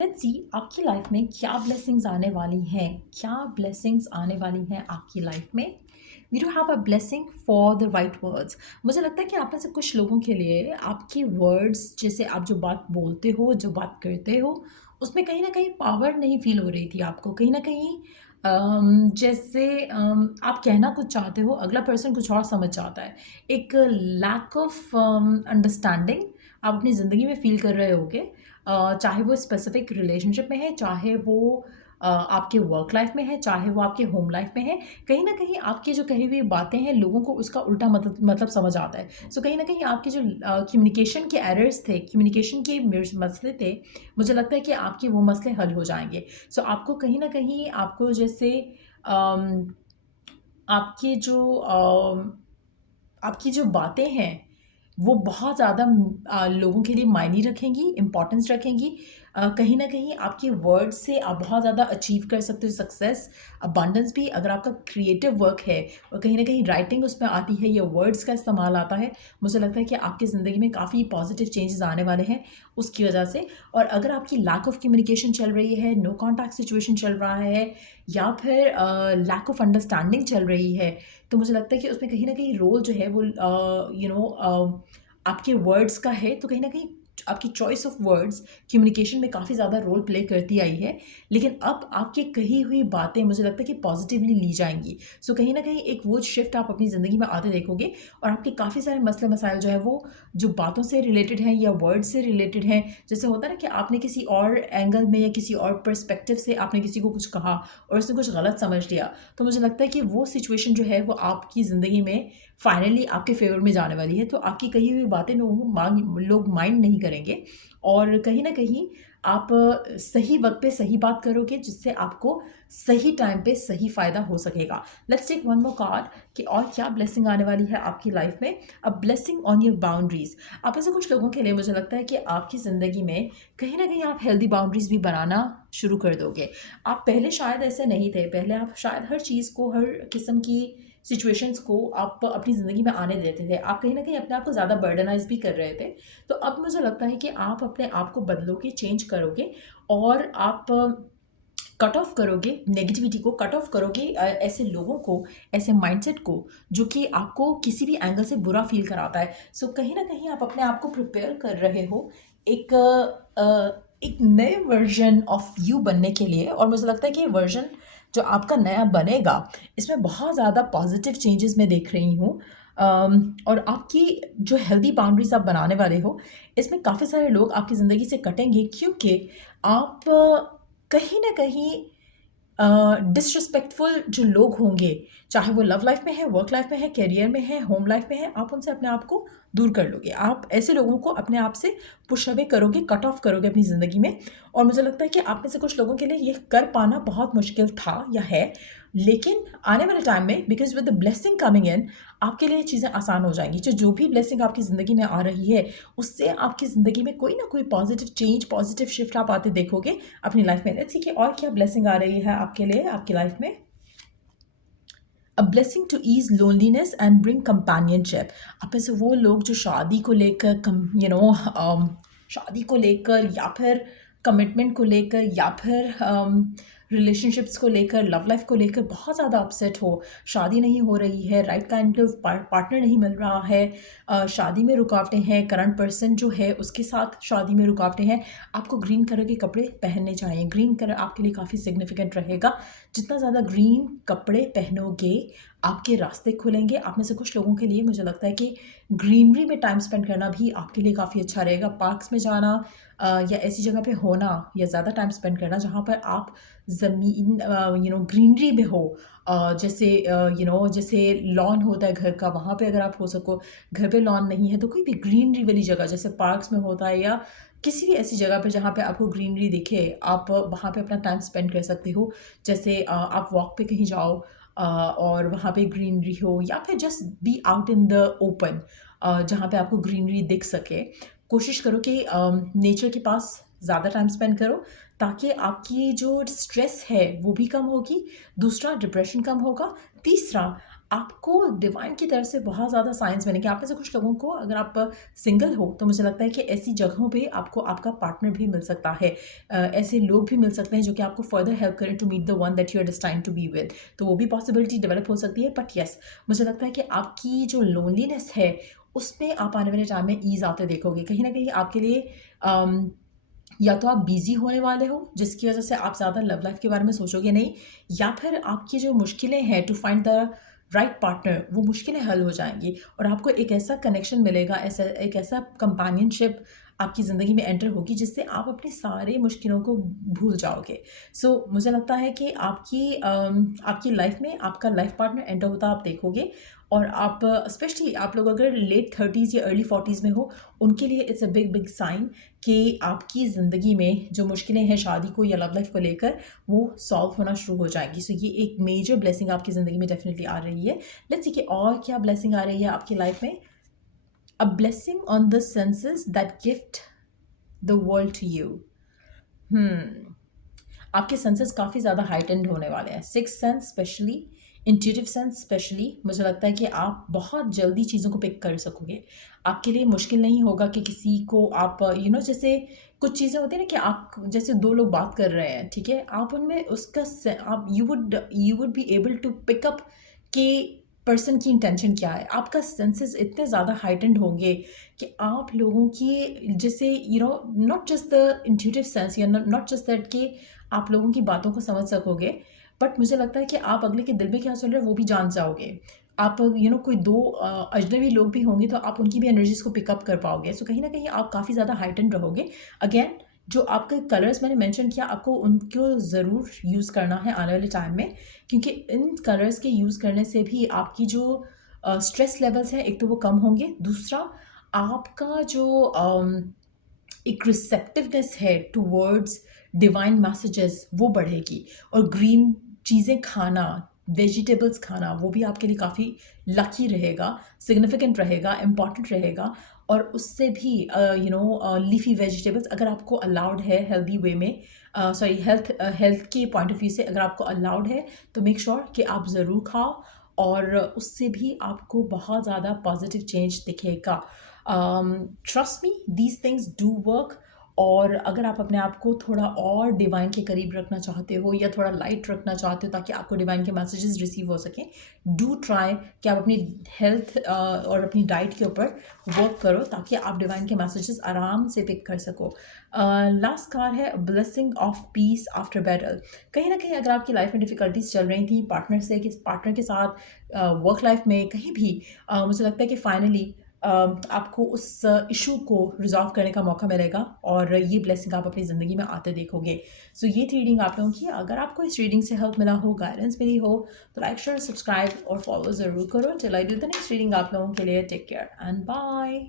Let's see आपकी life में क्या ब्लेसिंग्स आने वाली हैं। क्या ब्लेसिंग्स आने वाली हैं आपकी लाइफ में। We do have a blessing for the right words. मुझे लगता है कि आप में से कुछ लोगों के लिए आपकी वर्ड्स, जैसे आप जो बात बोलते हो, जो बात करते हो, उसमें कहीं ना कहीं पावर नहीं फील हो रही थी आपको। कहीं ना कहीं जैसे आप कहना कुछ चाहते हो, अगला पर्सन कुछ और समझ जाता है। एक लैक ऑफ अंडरस्टैंडिंग आप अपनी ज़िंदगी में फील कर रहे होगे। चाहे वो स्पेसिफिक रिलेशनशिप में है, चाहे वो आपके वर्क लाइफ में है, चाहे वो आपके होम लाइफ में है। कहीं ना कहीं आपकी जो कही हुई बातें हैं, लोगों को उसका उल्टा मतलब समझ आता है। सो कहीं ना कहीं आपके जो कम्युनिकेशन के एरर्स थे, कम्युनिकेशन के मसले थे, मुझे लगता है कि आपके वो मसले हल हो जाएंगे। सो आपको कहीं ना कहीं आपको जैसे अम, आपके जो आपकी जो बातें हैं वो बहुत ज़्यादा लोगों के लिए मायने रखेंगी, इम्पोर्टेंस रखेंगी। कहीं न कहीं आपके वर्ड से आप बहुत ज़्यादा अचीव कर सकते हो सक्सेस, अबंडेंस भी। अगर आपका क्रिएटिव वर्क है और कहीं न कहीं राइटिंग उसमें आती है या वर्ड्स का इस्तेमाल आता है, मुझे लगता है कि आपकी ज़िंदगी में काफ़ी पॉजिटिव चेंजेस आने वाले हैं उसकी वजह से। और अगर आपकी लैक ऑफ कम्युनिकेशन चल रही है, नो कॉन्टैक्ट सिचुएशन चल रहा है, या फिर लैक ऑफ अंडरस्टैंडिंग चल रही है, तो मुझे लगता है कि उसमें कहीं न कहीं रोल जो है वो आपके वर्ड्स का है। तो कहीं न कहीं आपकी चॉइस ऑफ वर्ड्स कम्युनिकेशन में काफ़ी ज़्यादा रोल प्ले करती आई है। लेकिन अब आपकी कही हुई बातें मुझे लगता है कि पॉजिटिवली ली जाएँगी। सो कहीं न कहीं एक वो शिफ्ट आप अपनी ज़िंदगी में आते देखोगे, और आपके काफ़ी सारे मसले मसाइल जो है वो जो बातों से रिलेटेड हैं या वर्ड से रिलेटेड हैं। जैसे होता है ना कि आपने किसी और एंगल में या किसी और पर्सपेक्टिव से आपने किसी को कुछ कहा और उसने कुछ गलत समझ लिया, तो मुझे लगता है कि वो सिचुएशन जो है वो आपकी ज़िंदगी में फाइनली आपके फेवर में जाने वाली है। तो आपकी कही हुई बातें लोग माइंड नहीं करेंगे, और कहीं ना कहीं आप सही वक्त पे सही बात करोगे, जिससे आपको सही टाइम पे सही फ़ायदा हो सकेगा। Let's take one more card कि और क्या ब्लेसिंग आने वाली है आपकी लाइफ में। A blessing on your boundaries. आप ऐसे कुछ लोगों के लिए मुझे लगता है कि आपकी ज़िंदगी में कहीं ना कहीं आप हेल्दी बाउंड्रीज भी बनाना शुरू कर दोगे। आप पहले शायद ऐसे नहीं थे। पहले आप शायद हर चीज़ को, हर किस्म की सिचुएशंस को आप अपनी ज़िंदगी में आने देते थे। आप कहीं न कहीं अपने आप को ज़्यादा बर्डनाइज़ भी कर रहे थे। तो अब मुझे लगता है कि आप अपने आप को बदलोगे, चेंज करोगे, और आप कट ऑफ करोगे नेगेटिविटी को, कट ऑफ करोगे ऐसे लोगों को, ऐसे माइंडसेट को जो कि आपको किसी भी एंगल से बुरा फ़ील कराता है। सो कहीं न कहीं आप अपने आप को प्रिपेयर कर रहे हो एक एक नए वर्ज़न ऑफ यू बनने के लिए। और मुझे लगता है कि ये वर्ज़न जो आपका नया बनेगा, इसमें बहुत ज़्यादा पॉजिटिव चेंजेस मैं देख रही हूँ। और आपकी जो हेल्दी बाउंड्रीज आप बनाने वाले हो, इसमें काफ़ी सारे लोग आपकी ज़िंदगी से कटेंगे, क्योंकि आप कहीं ना कहीं डिसरिस्पेक्टफुल जो लोग होंगे, चाहे वो लव लाइफ में है, वर्क लाइफ में है, करियर में है, होम लाइफ में है, आप उनसे अपने आप को दूर कर लोगे। आप ऐसे लोगों को अपने आप से पुश अवे करोगे, कट ऑफ करोगे अपनी ज़िंदगी में। और मुझे लगता है कि आप में से कुछ लोगों के लिए ये कर पाना बहुत मुश्किल था या है, लेकिन आने वाले टाइम में, because with the blessing coming in, आपके लिए चीज़ें आसान हो जाएंगी। जो भी ब्लेसिंग आपकी ज़िंदगी में आ रही है, उससे आपकी ज़िंदगी में कोई ना कोई पॉजिटिव चेंज, पॉजिटिव शिफ्ट आप आते देखोगे अपनी लाइफ में। लेट्स सी कि और क्या ब्लेसिंग आ रही है आपके लिए आपकी लाइफ में। A blessing to ease loneliness and bring companionship. आप में से वो लोग जो शादी को लेकर शादी को लेकर, या फिर कमिटमेंट को लेकर, या फिर रिलेशनशिप्स को लेकर, लव लाइफ को लेकर बहुत ज़्यादा अपसेट हो। शादी नहीं हो रही है, राइट काइंड ऑफ पार्टनर नहीं मिल रहा है, शादी में रुकावटें हैं, करंट पर्सन जो है उसके साथ शादी में रुकावटें हैं। आपको ग्रीन कलर के कपड़े पहनने चाहिए। ग्रीन कलर आपके लिए काफ़ी सिग्निफिकेंट रहेगा। जितना ज़्यादा ग्रीन कपड़े पहनोगे, आपके रास्ते खुलेंगे। आप में से कुछ लोगों के लिए मुझे लगता है कि ग्रीनरी में टाइम स्पेंड करना भी आपके लिए काफ़ी अच्छा रहेगा। पार्क्स में जाना, या ऐसी जगह पे होना, या ज़्यादा टाइम स्पेंड करना जहाँ पर आप ज़मीन ग्रीनरी में हो। जैसे जैसे लॉन होता है घर का, वहाँ पे अगर आप हो सको। घर पे लॉन नहीं है तो कोई भी ग्रीनरी वाली जगह, जैसे पार्क्स में होता है, या किसी भी ऐसी जगह पे जहाँ पे आपको ग्रीनरी दिखे, आप वहाँ पे अपना टाइम स्पेंड कर सकते हो। जैसे आप वॉक पे कहीं जाओ, और वहाँ पे ग्रीनरी हो, या फिर just be out in the open, जहाँ पे आपको ग्रीनरी दिख सके। कोशिश करो कि नेचर के पास ज़्यादा टाइम स्पेंड करो, ताकि आपकी जो स्ट्रेस है वो भी कम होगी। दूसरा, डिप्रेशन कम होगा। तीसरा, आपको डिवाइन की तरफ से बहुत ज़्यादा साइंस मिलेंगे। आप में से कुछ लोगों को, अगर आप सिंगल हो तो मुझे लगता है कि ऐसी जगहों पे आपको आपका पार्टनर भी मिल सकता है। ऐसे लोग भी मिल सकते हैं जो कि आपको फर्दर हेल्प करें to meet the one that you are destined to be with. तो वो भी पॉसिबिलिटी डेवलप हो सकती है। बट येस, मुझे लगता है कि आपकी जो लोनलीनेस है उसमें आप आने वाले टाइम में ईज़ आते देखोगे। कहीं न कहीं आपके लिए या तो आप बिज़ी होने वाले हो जिसकी वजह से आप ज़्यादा लव लाइफ के बारे में सोचोगे नहीं, या फिर आपकी जो मुश्किलें हैं to find the right partner, वो मुश्किलें हल हो जाएंगी और आपको एक ऐसा कनेक्शन मिलेगा, ऐसा एक ऐसा कंपेनियनशिप आपकी ज़िंदगी में एंटर होगी जिससे आप अपनी सारी मुश्किलों को भूल जाओगे। सो मुझे लगता है कि आपकी लाइफ में आपका लाइफ पार्टनर एंटर होता आप देखोगे। और आप स्पेशली आप लोग अगर लेट 30s या अर्ली 40s में हो, उनके लिए it's a big big sign कि आपकी ज़िंदगी में जो मुश्किलें हैं शादी को या लव लाइफ को लेकर, वो सॉल्व होना शुरू हो जाएंगी। सो ये एक मेजर ब्लेसिंग आपकी ज़िंदगी में डेफिनेटली आ रही है। लेट्स सी कि और क्या ब्लेसिंग आ रही है आपकी लाइफ में। A blessing on the senses that gift the world to you. आपके सेंसेस काफ़ी ज़्यादा हाइटेंड होने वाले हैं। Six sense especially, intuitive sense especially, मुझे लगता है कि आप बहुत जल्दी चीज़ों को पिक कर सकोगे। आपके लिए मुश्किल नहीं होगा कि किसी को आप जैसे कुछ चीज़ें होती हैं ना कि आप जैसे दो लोग बात कर रहे हैं, ठीक है, आप उनमें आप you would be able to pick up कि पर्सन की इंटेंशन क्या है। आपका सेंसेस इतने ज़्यादा हाइटेंड होंगे कि आप लोगों की जैसे not just the intuitive sense या नॉट जस्ट दैट कि आप लोगों की बातों को समझ सकोगे, बट मुझे लगता है कि आप अगले के दिल में क्या चल रहा है वो भी जान जाओगे। आप कोई दो अजनबी लोग भी होंगे तो आप उनकी भी एनर्जीज को पिकअप कर पाओगे। सो कहीं ना कहीं आप काफ़ी ज़्यादा हाइटेंड रहोगे। अगेन, जो आपके कलर्स मैंने मेंशन किया, आपको उनको ज़रूर यूज़ करना है आने वाले टाइम में, क्योंकि इन कलर्स के यूज़ करने से भी आपकी जो स्ट्रेस लेवल्स हैं एक तो वो कम होंगे, दूसरा आपका जो एक रिसेप्टिवनेस है टूवर्ड्स डिवाइन मैसेजेस वो बढ़ेगी। और ग्रीन चीज़ें खाना, वेजिटेबल्स खाना, वो भी आपके लिए काफ़ी लकी रहेगा, सिग्निफिकेंट रहेगा, इम्पॉर्टेंट रहेगा। और उससे भी लीफी वेजिटेबल्स अगर आपको अलाउड है हेल्दी वे में, सॉरी हेल्थ के पॉइंट ऑफ व्यू से अगर आपको अलाउड है तो मेक श्योर कि आप ज़रूर खाओ, और उससे भी आपको बहुत ज़्यादा पॉजिटिव चेंज दिखेगा। Trust me, these things do work. और अगर आप अपने आप को थोड़ा और डिवाइन के करीब रखना चाहते हो या थोड़ा लाइट रखना चाहते हो ताकि आपको डिवाइन के मैसेजेस रिसीव हो सकें, डू ट्राई कि आप अपनी हेल्थ और अपनी डाइट के ऊपर वर्क करो ताकि आप डिवाइन के मैसेजेस आराम से पिक कर सको। लास्ट कार है blessing of peace after battle. कहीं ना कहीं अगर आपकी लाइफ में डिफ़िकल्टीज चल रही थी पार्टनर के साथ, वर्क लाइफ में कहीं भी, मुझे लगता है कि फाइनली आपको उस इशू को रिजॉल्व करने का मौका मिलेगा और ये ब्लेसिंग आप अपनी ज़िंदगी में आते देखोगे। सो ये थी रीडिंग आप लोगों की। अगर आपको इस रीडिंग से हेल्प मिला हो, गाइडेंस मिली हो, तो लाइक, शेयर, सब्सक्राइब और फॉलो ज़रूर करो। Till I do the next reading आप लोगों के लिए टेक केयर एंड बाय।